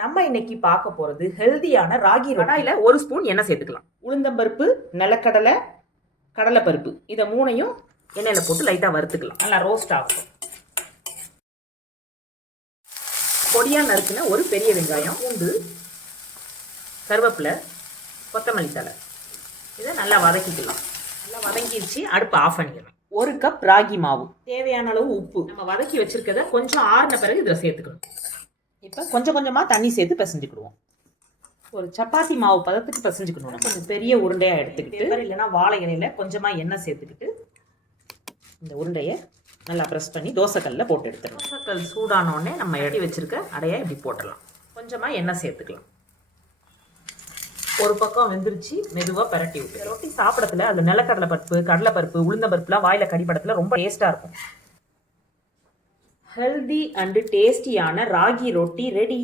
நம்ம இன்னைக்கு பார்க்க போறது ஹெல்தியான ராகி கடாயில ஒரு ஸ்பூன் எண்ணெய் சேர்த்துக்கலாம். உளுந்தம்பருப்பு, நிலக்கடலை, கடலைப்பருப்பு இதை மூணையும் எண்ணெயில போட்டு லைட்டா வறுத்துக்கலாம். நல்லா ரோஸ்ட் ஆகும். பொடியா நறுக்குன ஒரு பெரிய வெங்காயம், பூண்டு, கருவேப்பிலை, கொத்தமல்லி தழை, இதை நல்லா வதக்கிக்கலாம். நல்லா வதங்கிடுச்சு, அடுப்பு ஆஃப் பண்ணிக்கலாம். 1 கப் ராகி மாவு, தேவையான அளவு உப்பு. நம்ம வதக்கி வச்சிருக்கத கொஞ்சம் ஆறின பிறகு இதில் சேர்த்துக்கணும். இப்போ கொஞ்சம் கொஞ்சமாக தண்ணி சேர்த்து பிசைஞ்சுக்கிடுவோம். ஒரு சப்பாத்தி மாவு பதத்துக்கு பிசைஞ்சுக்கணும். நம்ம கொஞ்சம் பெரிய உருண்டையாக எடுத்துக்கிட்டு இல்லைன்னா வாழை இலையில கொஞ்சமாக எண்ணெய் சேர்த்துக்கிட்டு இந்த உருண்டையை நல்லா ப்ரெஸ் பண்ணி தோசைக்கல்லில் போட்டு எடுத்துடணும். தோசைக்கல் சூடானோடனே நம்ம எடுத்து வச்சிருக்க அடையை இப்படி போட்டுடலாம். கொஞ்சமாக எண்ணெய் சேர்த்துக்கலாம். ஒரு பக்கம் வெந்துருச்சு, மெதுவாக பரட்டி விட்டு ரொட்டி சாப்பிடத்துல அது நிலக்கடலை பருப்பு, கடலைப்பருப்பு, உளுந்தம்பருப்புலாம் வாயில் கடிப்படத்தில் ரொம்ப டேஸ்ட்டாக இருக்கும். ஹெல்தி அண்டு டேஸ்டியான ராகி ரொட்டி ரெடி.